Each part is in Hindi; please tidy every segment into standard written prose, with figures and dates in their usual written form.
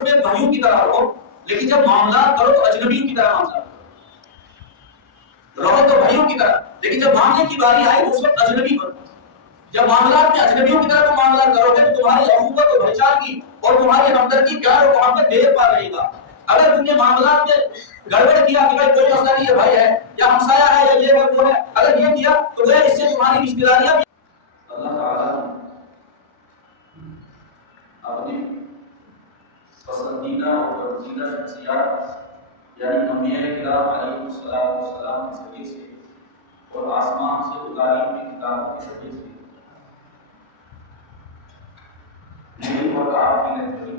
में भाइयों की तरह रहो, लेकिन जब मामला करो तो अजनबियों की तरह मामला रहो। तो भाइयों की तरह, लेकिन जब मामले की बारी आई तो उस वक्त अजनबी बनो। जब मामला में अजनबियों की तरह तुम मामला करोगे तो तुम्हारी अहूबत और भाईचारगी और तुम्हारी हमदर्दी, प्यार और मोहब्बत देर पा रहेगा। अगर तुमने मामला में गड़बड़ किया कि भाई कोई मसला नहीं है, भाई है या हमसाया है या ये है वो है, अगर ये किया तो वह इससे तुम्हारी रिश्तेदारियां भी अल्लाह ताला अपने पसंदीदा और पसंदीदा शख्सियत यानी अंबिया किराम अलैहिस्सलाम के जरिए से और आसमान से उतारी हुई किताबों के जरिए से मेरी और आपकी नजरी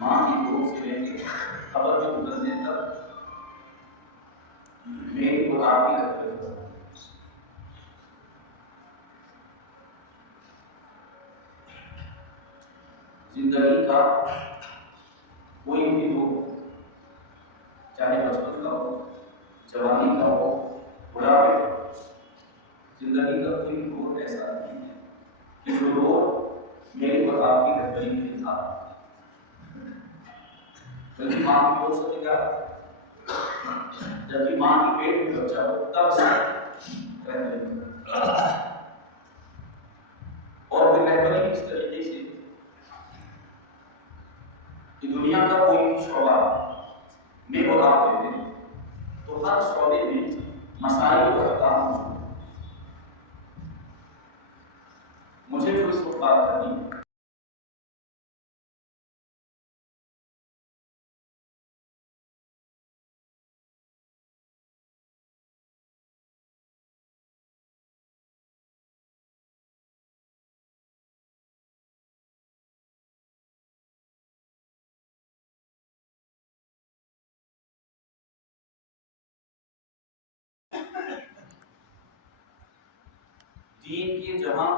माँ की गोद से लेकर खबर में उतरने तक मेरी और आपकी नजरी जिंदगी का कोई भी दौर, चाहे बचपन का हो, जवानी का हो, बुढ़ापे का हो, जिंदगी का कोई दौर ऐसा नहीं है कि जो दौर मेरी और आपकी घटनी के साथ, बल्कि माँ की गोद से क्या, जबकि माँ की पेट में बच्चा हो तब से और फिर रहबरी इस तरीके से कि दुनिया का कोई भी शोबा में और आप ले लें तो हर शोबे में मसाइल और अहकाम मौजूद हैं। मुझे जो इस वक्त बात करनी है दीन के जहां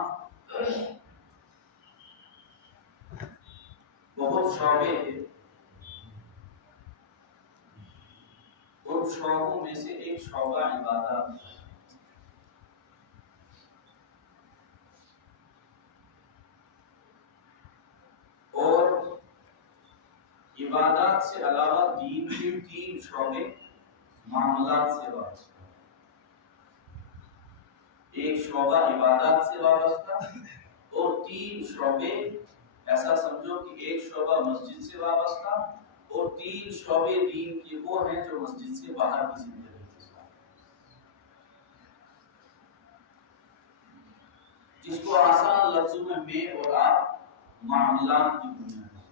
बहुत शोबे हैं, उन शोबों में से एक शोबा इबादत है। और इबादत से अलावा दीन के 3 शोबे मामलात से वाबस्ता। एक शोबा इबादत से वाबस्ता और 3 शोबे, ऐसा समझो कि एक शोबा मस्जिद से वाबस्ता और 3 शोबे दीन के वो हैं जो मस्जिद से बाहर की जिंदगी के साथ, जिसको आसान लफ्जों में मैं और आप मामलात की दुनिया है।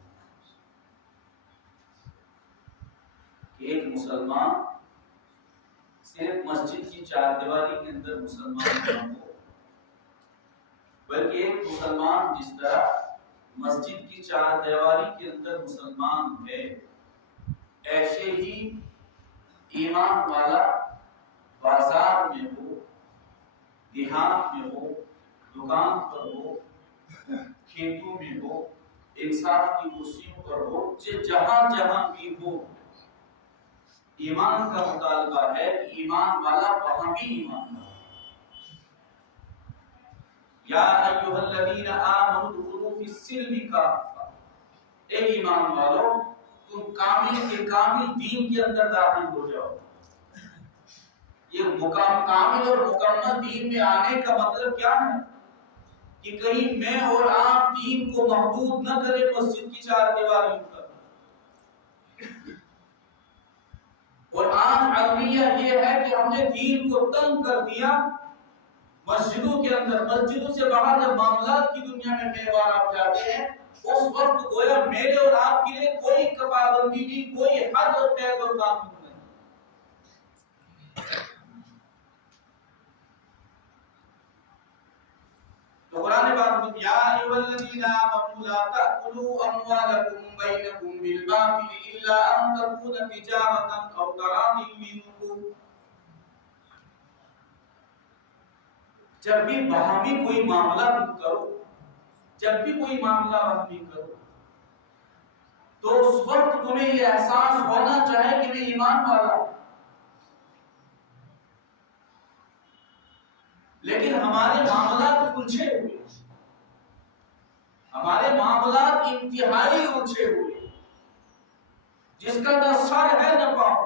एक मुसलमान सिर्फ मस्जिद की 4 दीवारी के अंदर मुसलमान न हो, बल्कि एक मुसलमान जिस तरह मस्जिद की 4 दीवारी के अंदर मुसलमान है, ऐसे ही ईमान वाला बाजार में हो, देहात में हो, दुकान पर हो, खेतों में हो, इंसाफ की कुर्सियों पर हो, जहां जहां भी हो, ईमान का मुतालबा है कि ईमान वाला वहां भी ईमान वाला। या अय्युहल्लज़ीना आमनु दुखुलू फिस्सिल्मी काफ़ा, ए ईमान वालों तुम कामिल के कामिल दीन के अंदर दाखिल हो जाओ। ये कामिल और मुकम्मल दीन में आने का मतलब क्या है कि कहीं मैं और आप दीन को महदूद न करें मस्जिद की 4 दीवारों पर। और आज अलमिया ये है कि हमने दीन को तंग कर दिया मस्जिदों के अंदर। मस्जिदों से बाहर जब मामलात की दुनिया में मेवार आप जाते हैं, उस वक्त गोया मेरे और आपके लिए कोई पाबंदी नहीं, कोई हद और कैद और कानून नहीं। तो कुरान पाक में या अय्युहल्लज़ीना आमनू ला ताकुलू अमवालकुम बैनकुम बिल बातिल इल्ला अन तकूना तिजारतन औ तरादिन मिनकुम। जब भी बाहमी कोई मामला करो, जब भी कोई मामला बाहमी करो, तो उस वक्त तुम्हें यह एहसास होना चाहिए कि मैं ईमान वाला हूं। लेकिन हमारे मामला उलझे हुए, हमारे मामलात इंतहाई उलझे हुए, जिसका न सर है न पांव।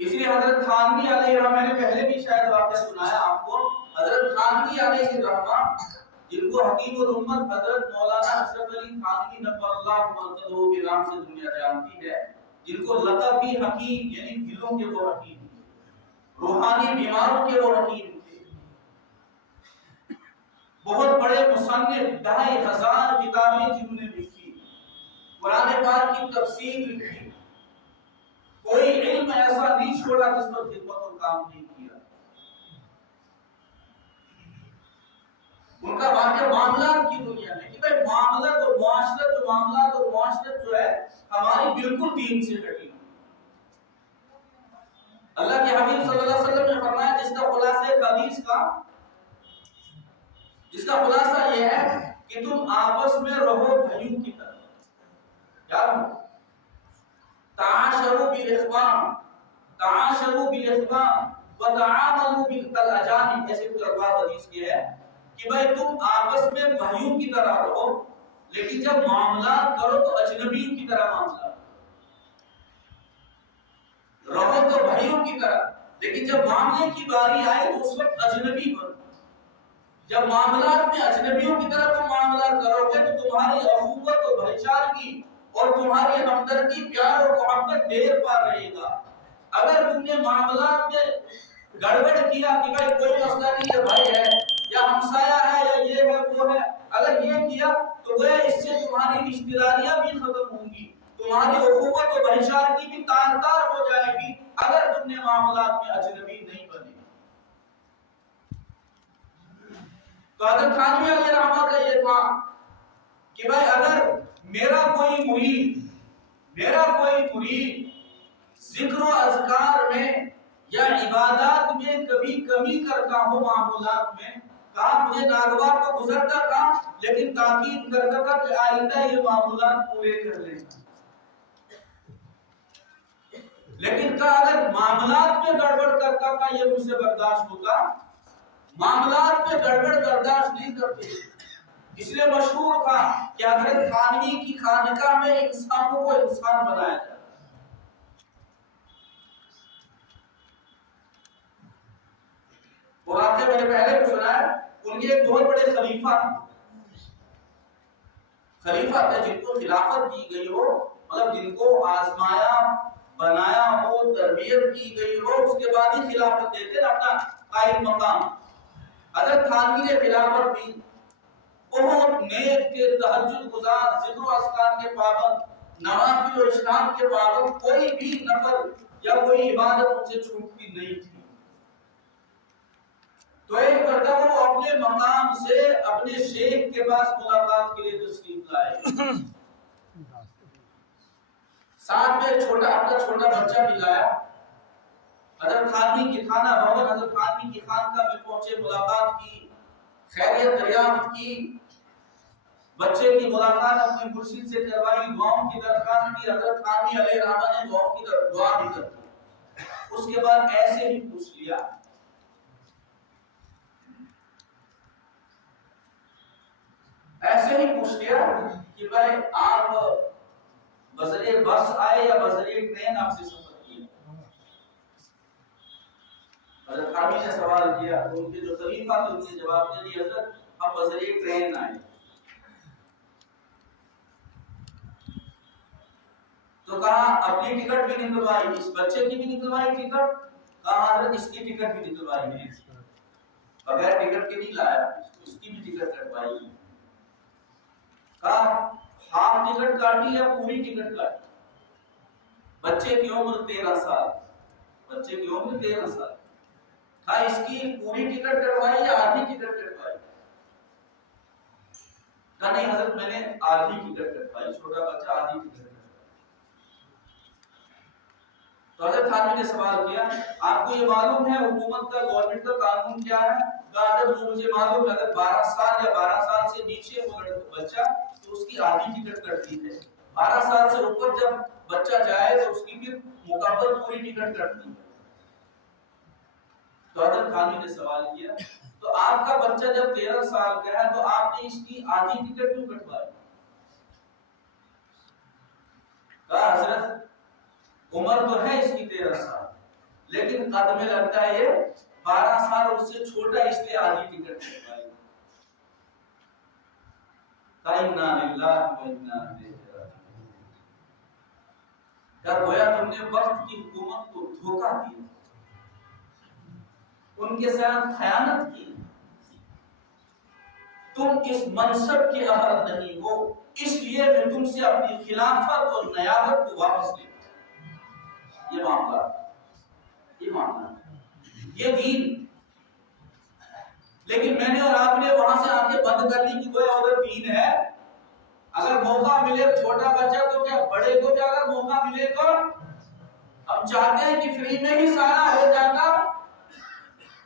इसलिए हजरत थानवी अलैहिर्रहमा, मैंने पहले भी शायद वाक़या सुनाया आपको, हजरत थानवी अलैहिर्रहमा, जिनको हकीमुल उम्मत हजरत मौलाना अशरफ अली थानवी नब्बरल्लाहु मरकज़हू के नाम से दुनिया जानती है, जिनको लक़ब भी हकीम, यानी दिलों के वो हकीम, रूहानी बीमारों के वो हकीम थे। बहुत बड़े मुसन्निफ, 2500 किताबें जिन्होंने लिखी, कुरान पाक की तफसीर लिखी, कोई इल्म ऐसा नहीं छोड़ा जिस पर खिदमत और काम नहीं किया। उनका वाक़या मामलात की दुनिया में कि भाई मामलात और मुआशरत, जो मामलात और मुआशरत जो है हमारी बिल्कुल दीन से हटी। अल्लाह के हबीब सल्लल्लाहु अलैहि वसल्लम ने फरमाया, जिसका खुलासा यह है कि तुम आपस में रहो भाइयों की तरह। क्या ताशरू बिल इख्वान, ताशरू बिल इख्वान व तआमलू बिल अजानिब, ऐसे कुछ अल्फाज हदीस के है कि भाई तुम आपस में भाइयों की तरह रहो, लेकिन जब मामला करो तो अजनबियों की तरह मामला रहो, तो भाइयों की तरह, लेकिन जब मामले की बारी आए तो उस वक्त अजनबी बनो। जब मामलात में अजनबियों की तरह तुम मामला करोगे तो तुम्हारी अखुवत और भाईचारगी और तुम्हारी हमदर्दी, प्यार और मोहब्बत देर पार रहेगा। अगर तुमने मामलात में गड़बड़ किया कि भाई कोई मसला नहीं है, भाई है या हमसाया है या ये है वो है, अगर ये किया तो वह इससे तुम्हारी रिश्तेदारियां भी खत्म होंगी, तुम्हारी अखुवत और भाईचारगी भी तार-तार हो जाएगी, अगर तुमने मामलात में अजनबी नहीं बने। तो हज़रत थानवी अलैहिर्रहमा का ये था कि भाई अगर मेरा कोई मुरीद जिक्र और अज़कार में या इबादत में कभी कमी करता हो, मामूलात में, कहा मुझे नागवार तो गुजरता था, लेकिन ताकीद करता था कि आइंदा ये मामूलात पूरे कर लेना। लेकिन कहा अगर मामलात में गड़बड़ करता था ये मुझसे बर्दाश्त होता, मामलात में गड़बड़ बर्दाश्त नहीं करते। इसलिए मशहूर था कि हज़रत थानवी की खानका में इंसानों को इंसान बनाया जाए। वो वाक़या मैंने पहले भी सुना है, उनके एक बहुत बड़े खलीफा थे जिनको खिलाफत दी गई हो, मतलब जिनको आजमाया बनाया हो, तरबियत की गई हो, उसके बाद ही खिलाफत देते ना अपना कायम मकाम। हज़रत थानवी ने खिलाफत दी, बहुत नेक थे, तहज्जुद गुजार, जिक्र अस्कार के पाबंद, नवाफिल और इस्लाम के पाबंद, कोई भी नफल या कोई इबादत उनसे छूटती नहीं थी। तो एक मर्तबा वो अपने मकाम से अपने शेख के पास मुलाकात के लिए तशरीफ लाए, साथ में अपना छोटा बच्चा भी लाया। हज़रत थानवी की खाना भवन, हज़रत थानवी की खानका में पहुंचे, मुलाकात की, खैरियत दरियाफ्त की, बच्चे की मुलाकात अपने मुर्शिद से करवाई, दुआओं की दरख्वास्त की। हज़रत थानवी अलैहिर्रहमा ने दुआ भी कर दी। उसके बाद ऐसे ही पूछ लिया कि भाई आप बजरिए बस आए या बजरिए ट्रेन आपसे सफर किया। हज़रत थानवी ने सवाल किया तो उनके जो खलीफा थे उन्होंने जवाब दे दिया, हज़रत हम बजरिए ट्रेन आए। तो कहा अपनी टिकट भी निकलवाई, इस बच्चे की भी निकलवाई टिकट, कहा हज़रत इसकी टिकट भी निकलवाई है, बगैर टिकट के नहीं लाया, उसकी भी टिकट कटवाई। कहा हाफ टिकट काटी या पूरी टिकट काटी? बच्चे की उम्र 13 साल, बच्चे की उम्र 13 साल। कहा इसकी पूरी टिकट कटवाई या आधी टिकट कटवाई? कहा नहीं हज़रत मैंने आधी टिकट कटवाई, छोटा बच्चा आधी टिकट। तो हज़रत थानवी ने सवाल किया, आपको ये मालूम है हुकूमत का, गवर्नमेंट का कानून क्या है? कहा मुझे मालूम है, अगर 12 साल या 12 साल से नीचे वो बच्चा तो उसकी आधी टिकट कटती है, 12 साल से ऊपर जब बच्चा जाए तो उसकी फिर मुकम्मल पूरी टिकट कटती है। तो हजरत खानी ने सवाल किया, तो आपका बच्चा जब 13 साल का है तो आपने इसकी आधी टिकट क्यों कटवाई? कहा हजरत उम्र तो है इसकी 13 साल, लेकिन कद में लगता है ये 12 साल उससे छोटा, इसलिए आधी टिकट कटवाई। क्या गोया तुमने वक्त की हुकूमत को धोखा दिया, उनके साथ खयानत की। तुम इस मनसब के अहल नहीं हो, इसलिए मैं तुमसे अपनी खिलाफत और नयाबत को वापस ले। ये मामला, ये दीन। लेकिन मैंने और आपने वहां से आंखें बंद कर ली कि कोई और दीन है। अगर मौका मिले छोटा बच्चा तो क्या, बड़े को भी अगर मौका मिले तो हम चाहते हैं कि फ्री में ही सारा हो जाता,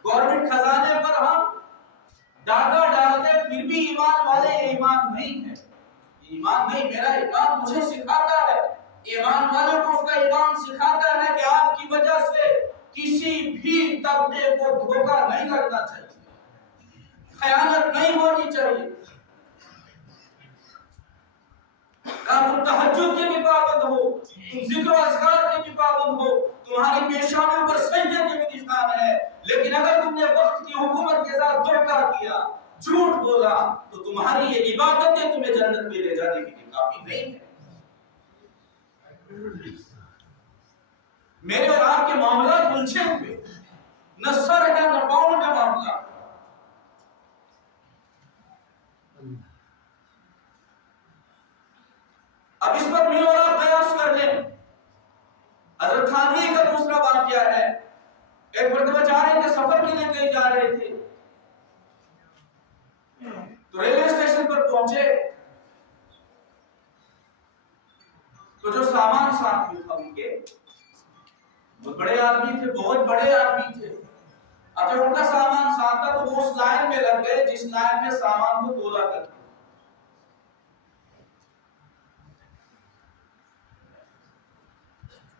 गवर्नमेंट खजाने पर हम डाका डालते, फिर भी ईमान वाले ईमान नहीं है। ईमान नहीं, मेरा ईमान मुझे सिखाता है, ईमान वालों को उसका ईमान सिखाता है कि आपकी वजह से किसी भी तबके को धोखा नहीं लगना चाहिए, खयानत नहीं होनी चाहिए। तुम तहज्जुद के भी पाबंद हो, तुम जिक्र अज़कार के भी पाबंद हो, तुम्हारी पेशानियों पर सजदे के भी निशान है, लेकिन अगर तुमने वक्त की हुकूमत के साथ धोखा किया, झूठ बोला, तो तुम्हारी ये इबादतें तुम्हें जन्नत में ले जाने के लिए काफी नहीं है। मेरे और आपके मामला उलझे हुए, न सर है न पाँव का मामला। अब इस पर मैं और आप कयास कर लें। हजरत खानवी का दूसरा वाकया है, एक मर्तबा जा रहे थे, सफर के लिए कहीं जा रहे थे, तो रेलवे स्टेशन पर पहुंचे तो जो सामान साथ में था उनके, बहुत बड़े आदमी थे, बहुत बड़े आदमी थे। अब जब उनका सामान साथ था तो वो उस लाइन में लग गए जिस लाइन में सामान को तोला करते।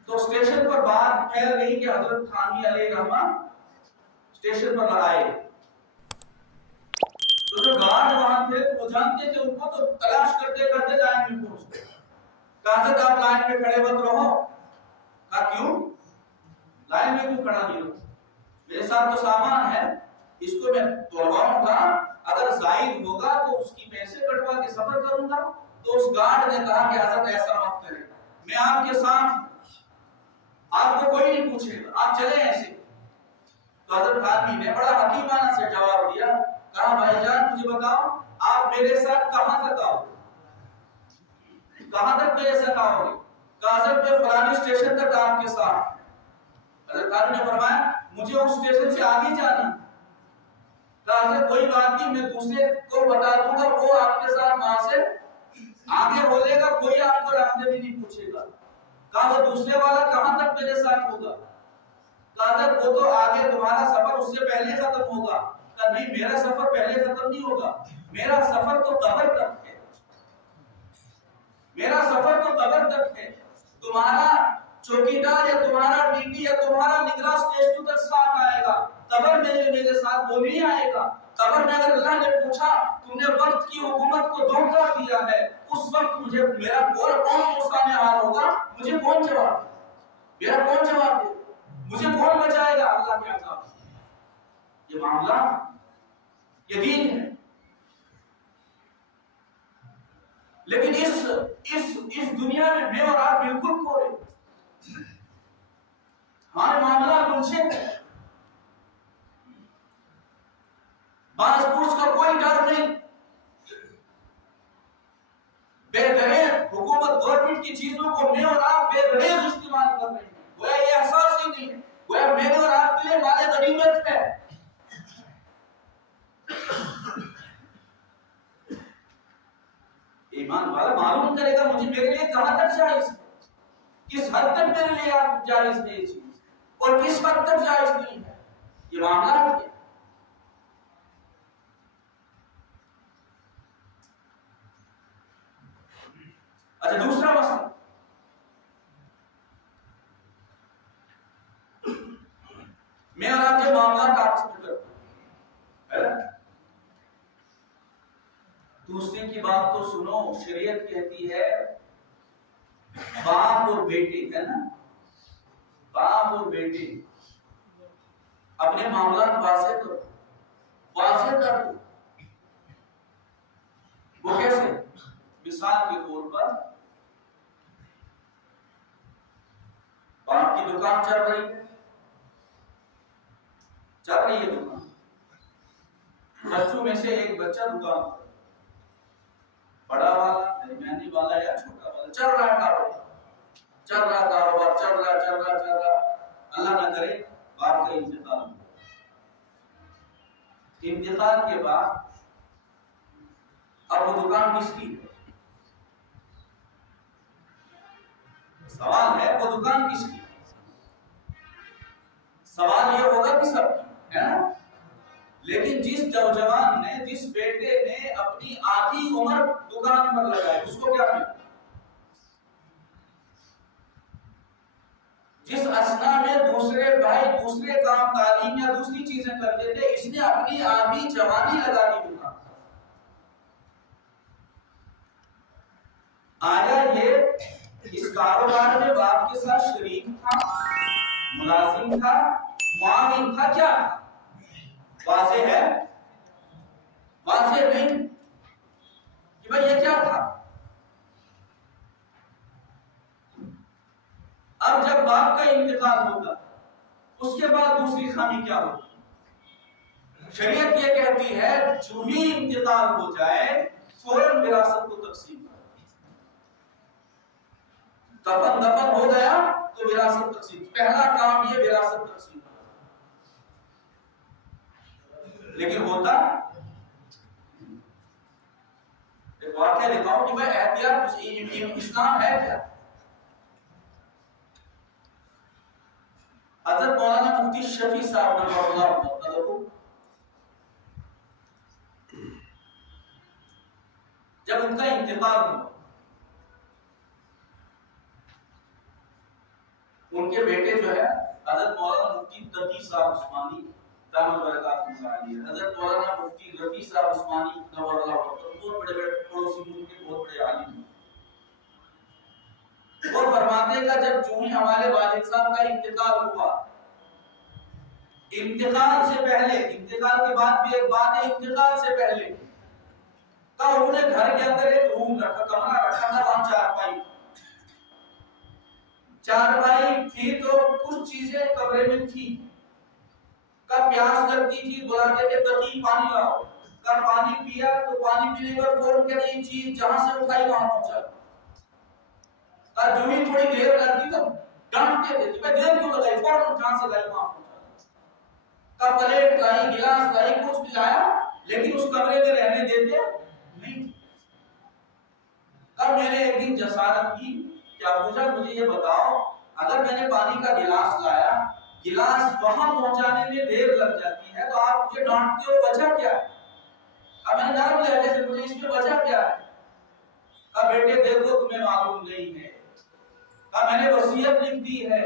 तो स्टेशन पर बात फैल गई कि हजरत खानवी अलैहिर्रहमान स्टेशन पर आए। तो जो गार्ड वहां थे वो जानते थे उनको, तो तलाश करते करते लाइन में पहुंच गए। कहा आप लाइन में खड़े मत रहो। कहा क्यों? लाइन में क्यों खड़ा नहीं हो? मेरे साथ तो सामान है, इसको मैं तोड़वाऊंगा, अगर जायद होगा तो उसकी पैसे कटवा के सफर करूंगा। तो उस गार्ड ने कहा कि हजरत ऐसा मत करें, मैं आपके साथ, आपको कोई नहीं पूछेगा, आप चले ऐसे। तो हजरत खानवी ने बड़ा हकीमाना से जवाब दिया, कहा भाईजान मुझे बताओ आप मेरे साथ कहां तक आओगे, कहां तक मेरे साथ आओगे? कहा हजरत मैं फलाने स्टेशन तक आपके साथ। हजरत खानवी ने फरमाया मुझे उस स्टेशन से आगे जाना। कहा हजरत कोई बात नहीं, मैं दूसरे को बता दूंगा, वो आपके साथ वहां से आगे बोलेगा, कोई आपको रास्ते में नहीं पूछेगा। कहा वो दूसरे वाला कहां तक मेरे साथ होगा? कहा वो तो आगे तुम्हारा सफर उससे पहले खत्म होगा। कहा नहीं, मेरा सफर पहले खत्म नहीं होगा, मेरा सफर तो कब्र तक है, मेरा सफर तो कब्र तक है। तुम्हारा चौकीदार या तुम्हारा डीटी या तुम्हारा निगरान स्टेशन तक साथ आएगा, कब्र में मेरे साथ वो नहीं आएगा। कब्र में अगर अल्लाह ने पूछा तुमने वक्त की हुकूमत को धोखा दिया है, उस वक्त मुझे मेरा कौन मुसाने हाल होगा, मुझे कौन जवाब दे, मेरा कौन जवाब दे, मुझे कौन बचाएगा अल्लाह के अज़ाब से? ये मामला ये दीन है। लेकिन इस दुनिया में मैं और आप बिल्कुल खोए, हमारे मामला उलझे हैं। बास पूछ का कोई डर नहीं, बेदरेग हुकूमत गवर्नमेंट की चीजों को मैं और आप बेदरेग इस्तेमाल कर रहे हैं, गोया ये एहसास ही नहीं है, गोया मेरे और आपके लिए माले गनीमत है। ईमान वाला मालूम करेगा मुझे मेरे लिए कहां तक जायज है, किस हद तक मेरे लिए आप जायज है ये चीज, और किस हद तक जायज नहीं है। ये मामला है। अच्छा, दूसरा मसला, मैं और आप जब मामला आपस में करते हैं, दूसरे की बात तो सुनो। शरीयत कहती है बाप और बेटे, है ना, बाप और बेटे अपने मामला वाज़ेह करो, वाज़ेह कर दो। वो कैसे? मिसाल के तौर पर बाप की दुकान चल रही है दुकान, बच्चों में से एक बच्चा दुकान, बड़ा वाला, दरमियानी वाला या छोटा वाला, चल रहा है कारोबार, चल रहा। अल्लाह ना करे बाप का इंतकाल के बाद अब वो दुकान किसकी है? सवाल है वो दुकान किसकी? सवाल ये होगा कि सबकी, है ना? लेकिन जिस नौजवान ने, जिस बेटे ने अपनी आधी उम्र दुकान पर लगाई, उसको क्या मिला? जिस असना में दूसरे भाई दूसरे काम, तालीम या दूसरी चीजें करते थे, इसने अपनी आधी जवानी लगा दी दुकान। आया ये इस कारोबार में बाप के साथ शरीक था, मुलाजिम था, मुआविन था, क्या वाज़ेह है? वाज़ेह नहीं कि भाई ये क्या था। अब जब बाप का इंतकाल होगा, उसके बाद दूसरी खामी क्या होगी? शरीयत ये कहती है जो ही इंतकाल हो जाए फौरन विरासत को तकसीम कर। दफन हो गया तो विरासत तकसीम, पहला काम ये विरासत तकसीम। लेकिन होता, एक वाक़या लिखाऊं कि भाई एहतियात इस्लाम है क्या? हज़रत मौलाना मुफ्ती शफी साहब ने जब उनका इंतकाल हुआ, उनके बेटे जो है हज़रत मौलाना मुफ्ती तकी साहब उस्मानी हज़रत मौलाना मुफ्ती रफी साहब उस्मानी बहुत बड़े पड़ोसी मुल्क के बहुत बड़े आलिम, वो फरमाते हैं जब जो ही हमारे वालिद साहब का इंतकाल हुआ, इंतकाल से पहले, इंतकाल के बाद भी एक बात है, इंतकाल से पहले तो उन्होंने घर के अंदर एक रूम रखा, कमरा रखा था, वहां चारपाई थी, तो कुछ चीजें कमरे में थी। कब प्यास लगती थी, बुलाते थे तकी पानी लाओ, कब पानी पिया तो पानी पीने के बाद फौरन क्या ये चीज जहां से उठाई वहां पहुंचा। जो ही थोड़ी देर लगती तो डांटते थे कि भाई देर क्यों लगाई, फौरन जहां से लाई वहां पहुंचा। कब प्लेट लाई, गिलास लाई, कुछ भी लाया, लेकिन उस कमरे में रहने देते नहीं। तब मैंने एक दिन जसारत की, क्या पूछा, मुझे ये बताओ अगर मैंने पानी का गिलास लाया, गिलास वहां पहुंचाने में देर लग जाती है तो आप मुझे डांटते हो, वजह क्या है? अब मैंने नरम लहजे से पूछा इसमें वजह क्या है? अब बेटे देखो तुम्हें मालूम नहीं है, अब मैंने वसीयत लिख दी है,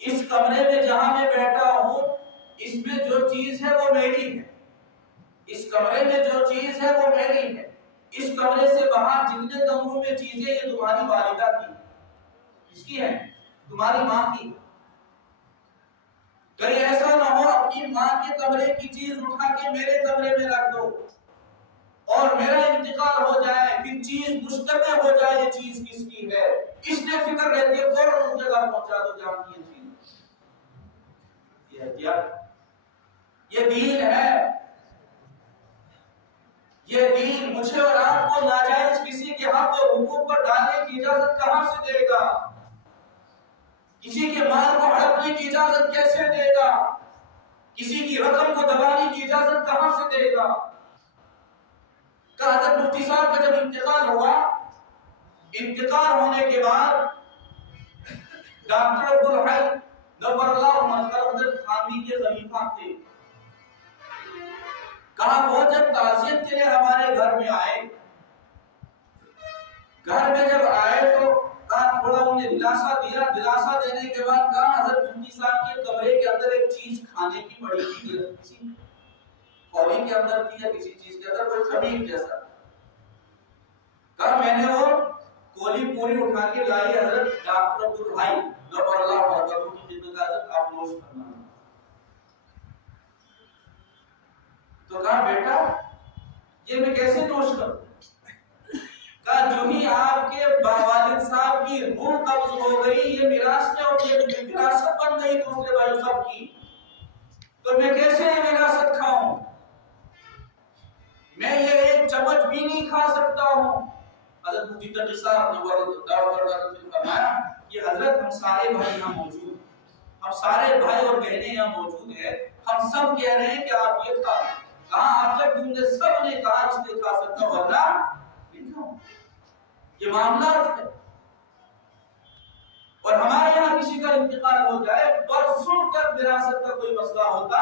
इस कमरे में जहां मैं बैठा हूं इसमें जो चीज है वो मेरी है, इस कमरे में जो चीज है वो मेरी है, इस कमरे से बाहर जितने कमरों में चीजें ये तुम्हारी वालिदा की, किसकी है? तुम्हारी माँ की। कहीं ऐसा ना हो अपनी माँ के कमरे की चीज उठा के मेरे कमरे में रख दो और मेरा इंतकाल हो जाए, फिर चीज मुश्तबे हो जाए ये चीज किसकी है, इसलिए फिक्र रहती है फौरन उस जगह पहुंचा दो जहां की चीज। ये दीन है, ये दीन मुझे और आपको नाजायज किसी के हक और हुकूक पर डालने की इजाजत कहां से देगा? किसी के माल को हड़पने की इजाजत कैसे देगा? किसी की रकम को दबाने की इजाजत कहां से देगा? हज़रत मुफ्ती साहब का जब इंतकाल हुआ, इंतकाल होने के बाद डॉक्टर अब्दुल हई नव्वरल्लाहु मरकज़ हज़रत खानवी के खलीफा थे, कहा वो जब ताज़ियत के लिए हमारे घर में आए, घर में जब आए तो कहा थोड़ा उन्हें दिलासा दिया, दिलासा देने के बाद कहा हज़रत मुफ्ती साहब के कमरे के अंदर एक चीज खाने की पड़ी थी किसी कौली के अंदर थी या किसी चीज के अंदर, कोई खमीर जैसा। कहा मैंने वो कोली पूरी उठा के लाई हजरत डॉक्टर अब्दुल भाई गफरल्लाह बरकतहू की खिदमत में, हजरत आप नोश करना। तो कहा बेटा ये मैं कैसे नोश करूं? कहा जो ही आपके वालिद साहब की रूह कब्ज हो गई, ये मिरास में और ये विरासत बन गई दूसरे भाइयों सब की, तो मैं कैसे ये विरासत खाऊं? मैं ये एक चम्मच भी नहीं खा सकता हूं। हजरत मुफ्ती तकी साहब ने फरमाया कि हजरत हम सारे भाई यहाँ मौजूद, हम सारे भाई और बहनें यहाँ मौजूद हैं, हम सब कह रहे हैं कि आप ये खा। कहा आप जब तुमने सब ने कहा इसलिए खा सकता, वरना ये मामला है। और हमारे यहाँ किसी का इंतकाल हो जाए, बरसों तक विरासत का कोई मसला होता,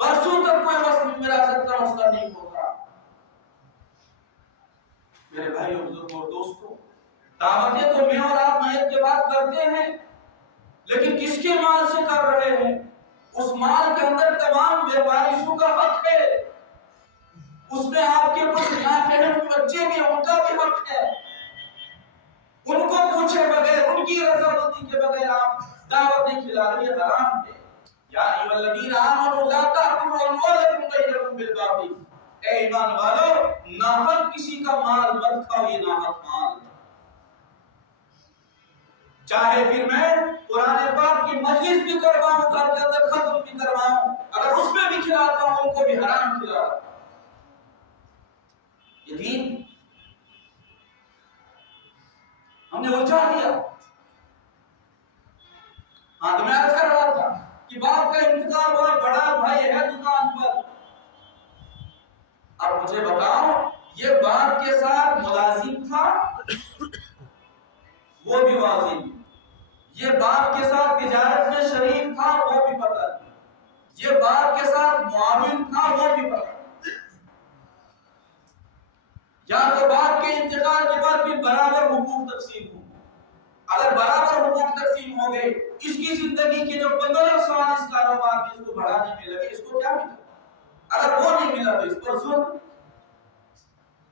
बरसों तक कोई विरासत का मसला नहीं होता। मेरे भाइयों बुजुर्गों और दोस्तों, दावतें तो मैं और आप मयत के बाद करते हैं, लेकिन किसके माल से कर रहे हैं? उस माल के अंदर तमाम बेवारिसों का हक है, उसमें आपके कुछ नाफिर बच्चे भी, उनका भी हक है। उनको पूछे बगैर, उनकी रज़ामंदी के बगैर आप दावतें खिला रहे हैं, हराम है। या अय्युहल्लज़ीना आमनू ला ताकुलू अमवालकुम बैनकुम बिल बातिल, ए ईमान वालों, नाहक किसी का माल मत खाओ, ये नाहक माल। चाहे फिर मैं कुरान पाक की मजलिस भी करवाऊं, घर के अंदर खत्म भी करवाऊं, अगर उसमें भी खिलाता हूं, उनको भी हराम खिला। ये दीन हमने उलझा दिया। हाँ, तो मैं अर्ज कर रहा था कि बाप का इंतकाल हुआ, बड़ा भाई है दुकान पर। अब मुझे बताओ, ये बाप के साथ मुलाजिम था, वो भी वाजिब। ये बाप के साथ तिजारत में शरीक था, वो भी पता नहीं। ये बाप के साथ मुआविन था, वो भी पता नहीं। या तो बाप के इंतकाल के बाद फिर बराबर हुकूक तकसीम हो। अगर बराबर हुकूक तकसीम हो गए, इसकी जिंदगी के जो 15 साल इस कारोबार में इसको बढ़ाने में लगे, इसको क्या मिला? अगर वो नहीं मिला तो इस पर जुल्म,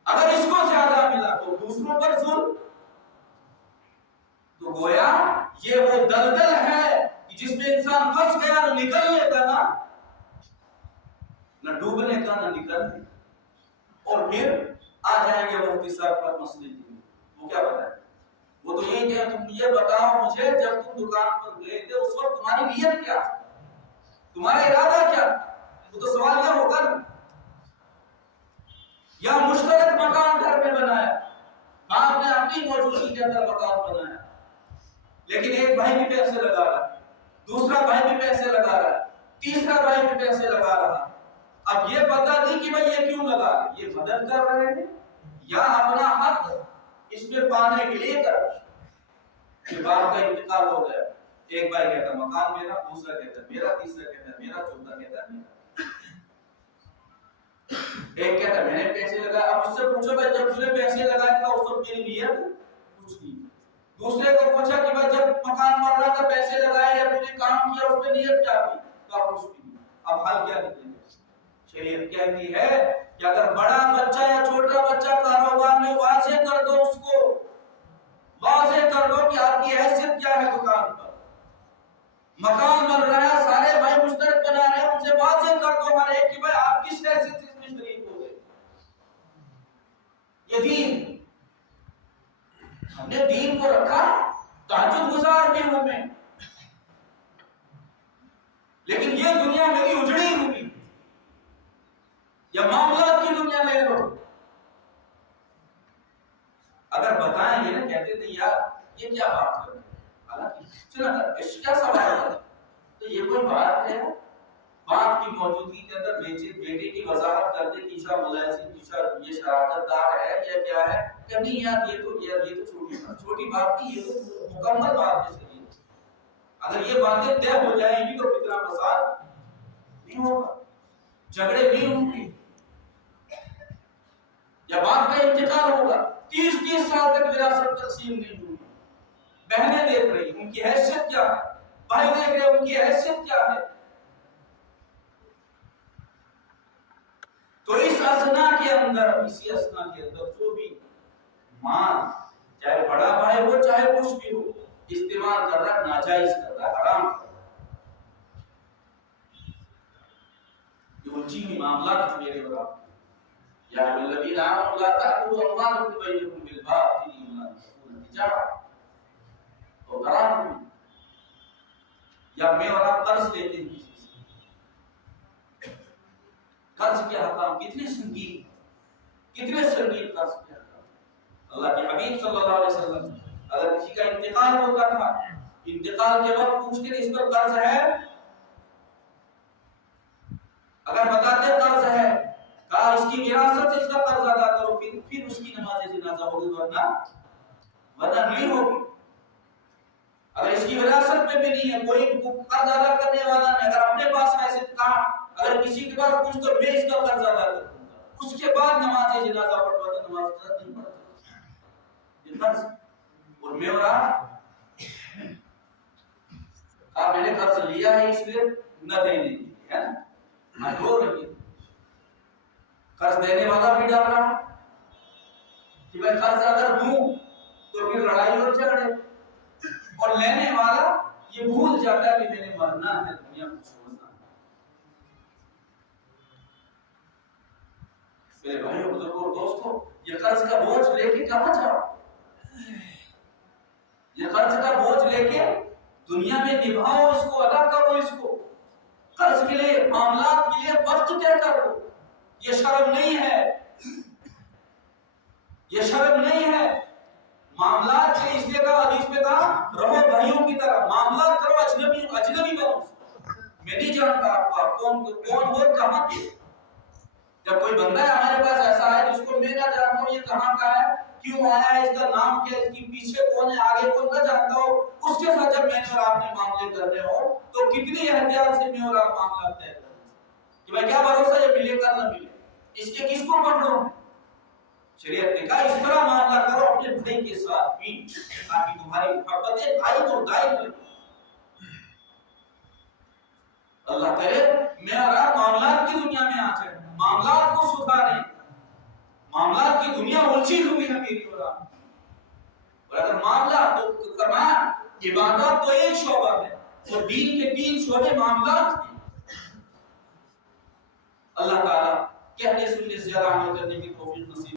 अगर इसको ज्यादा मिला तो दूसरों पर जुल्म। तो गोया ये वो दलदल है कि जिसमें इंसान फंस गया, न निकलने का न डूबने का न निकलने। और फिर आ जाएंगे मुफ्ती साहब पर मसले की। वो क्या बताए? वो तो यही कहे, तुम ये बताओ मुझे, जब तुम दुकान पर गए थे उस वक्त तुम्हारी नीयत क्या थी, तुम्हारा इरादा क्या? वो तो सवाल यह होगा ना। या मुश्तरक मकान घर में बनाया, आपने अपनी मौजूदगी के अंदर मकान बनाया, लेकिन एक भाई भी पैसे लगा रहा है, दूसरा भाई भी पैसे लगा रहा है, तीसरा भाई भी पैसे लगा रहा है। अब ये पता नहीं कि भाई ये क्यों लगा, ये मदद कर रहे हैं या अपना हक इसमें पाने के लिए कर रहे हैं। बाप का इंतकाल हो गया, एक भाई कहता मकान मेरा, दूसरा कहता मेरा, तीसरा कहता मेरा, चौथा कहता मेरा। एक कहता मैंने पैसे लगाए। अब उससे पूछो भाई जब तूने पैसे लगाए था उस वक्त मेरी नियत कुछ नहीं। दूसरे को पूछा कि भाई जब मकान बन रहा था पैसे लगाए या तूने काम किया, उसमें नियत क्या थी? तो कुछ भी नहीं। अब हल क्या निकलेगा? शरीयत कहती है कि अगर बड़ा बच्चा या छोटा बच्चा कारोबार में वाज़े कर दो, उसको वाज़े कर दो कि आपकी हैसियत क्या है दुकान पर। मकान बन रहा है, सारे भाई मुश्तरक बना रहे हैं, उनसे वाज़े कर दो हर एक कि भाई आप किस हैसियत से इसमें शरीक हो गए। ये दीन, हमने दीन को रखा तहज्जुद गुजार भी हूं मैं, लेकिन ये दुनिया मेरी उजड़ी हुई, या मामलात की दुनिया ले लो। अगर बताएंगे ना, कहते थे यार ये क्या बात कर रहे हैं, हालांकि क्या सवाल है, तो ये कोई बात है? बाप की मौजूदगी के अंदर बेटे की वजाहत करते कि ईशा मुलाजिम, ईशा ये शरारतदार है या क्या है, क्या नहीं यार ये तो छोटी बात नहीं, ये तो मुकम्मल बात है शरीयत। अगर ये बातें तय हो जाएंगी तो फितना फसाद नहीं होगा, झगड़े नहीं होंगे, या बाप का इंतकाल होगा, 30-30 साल तक विरासत तकसीम नहीं होगी। बहनें देख रही, उनकी हैसियत क्या है, भाई देख रहे, उनकी हैसियत क्या है। असना के अंदर जो भी माल, चाहे बड़ा भाई हो चाहे कुछ भी हो, इस्तेमाल कर रहा नाजायज कर रहा, हराम कर रहा, ये उलझी हुई मामला मेरे और आप या अल्लज़ीना आमनु ला ताकुलू अम्वालकुम बैनकुम बिल बातिल इल्ला तकून तिजारा और तराजुम, या मैं और आप कर्ज लेते हैं किसी से, कर्ज के हकाम कितने संगीन कर्ज के हकाम। अल्लाह के हबीब सल्लल्लाहु अलैहि वसल्लम अगर किसी का इंतकाल होता था, इंतकाल के वक्त पूछते थे इस पर कर्ज है, अगर बताते कर्ज है, कहा इसकी विरासत से इसका कर्ज अदा करो, फिर उसकी नमाज जनाजा होगी, वरना नहीं होगी। अगर इसकी विरासत में भी नहीं है, कोई कर्ज अदा करने वाला नहीं, अगर अपने पास है, कहा अगर किसी के पास कुछ तो मैं इसका कर्ज अदा करूंगा, उसके बाद नमाज जनाजा पढ़वा, तो नमाज जनाजा नहीं पढ़ता। और मैं और आप मैंने कर्ज लिया है इसलिए न देने के लिए, है ना, रो रही है। कर्ज देने वाला भी डर रहा कि मैं कर्ज अगर दूं तो फिर लड़ाई और झगड़े, और लेने वाला ये भूल जाता है कि मैंने मरना है, दुनिया को छोड़ना है। मेरे भाइयों बुजुर्गों और दोस्तों, ये कर्ज का बोझ लेके कहां जाओ? ये कर्ज का बोझ लेके दुनिया में निभाओ, इसको अदा करो, इसको कर्ज के लिए, मामलात के लिए वक्त तय करो। ये शर्म नहीं है, ये शर्म नहीं है। मामलात से इसलिए कहा, हदीस में कहा रहो भाइयों की तरह, मामलात करो, अजनबी बनो। मैं नहीं जानता आपका कौन हो, कहां के। जब कोई बंदा है हमारे पास ऐसा है जिसको मैं ना जानता हूं ये कहां का है, क्यों आया है, इसका नाम क्या है, इसकी पीछे कौन है, आगे कौन ना जानता हो, उसके साथ जब मैंने और आपने मामले कर रहे हो तो कितनी एहतियात से मैं और आप मामला तय करें कि भाई क्या भरोसा ये मिलेगा ना मिले, इसके किसको पकड़ो। शरीयत ने कहा इस तरह मामला करो अपने भाई के साथ भी, ताकि तुम्हारी मोहब्बतें भाई को दायम रहे। अल्लाह करे मैं और आप मामलात की दुनिया में आ जाए, मामलात को सुधारें। मामलात की दुनिया उलझी हुई है मेरी और आप, और अगर मामला तो करना, इबादत तो एक शोबा है, और दीन के 3 शोबे मामलात हैं। अल्लाह ताला कहने सुनने से ज्यादा अमल करने की तौफीक नसीब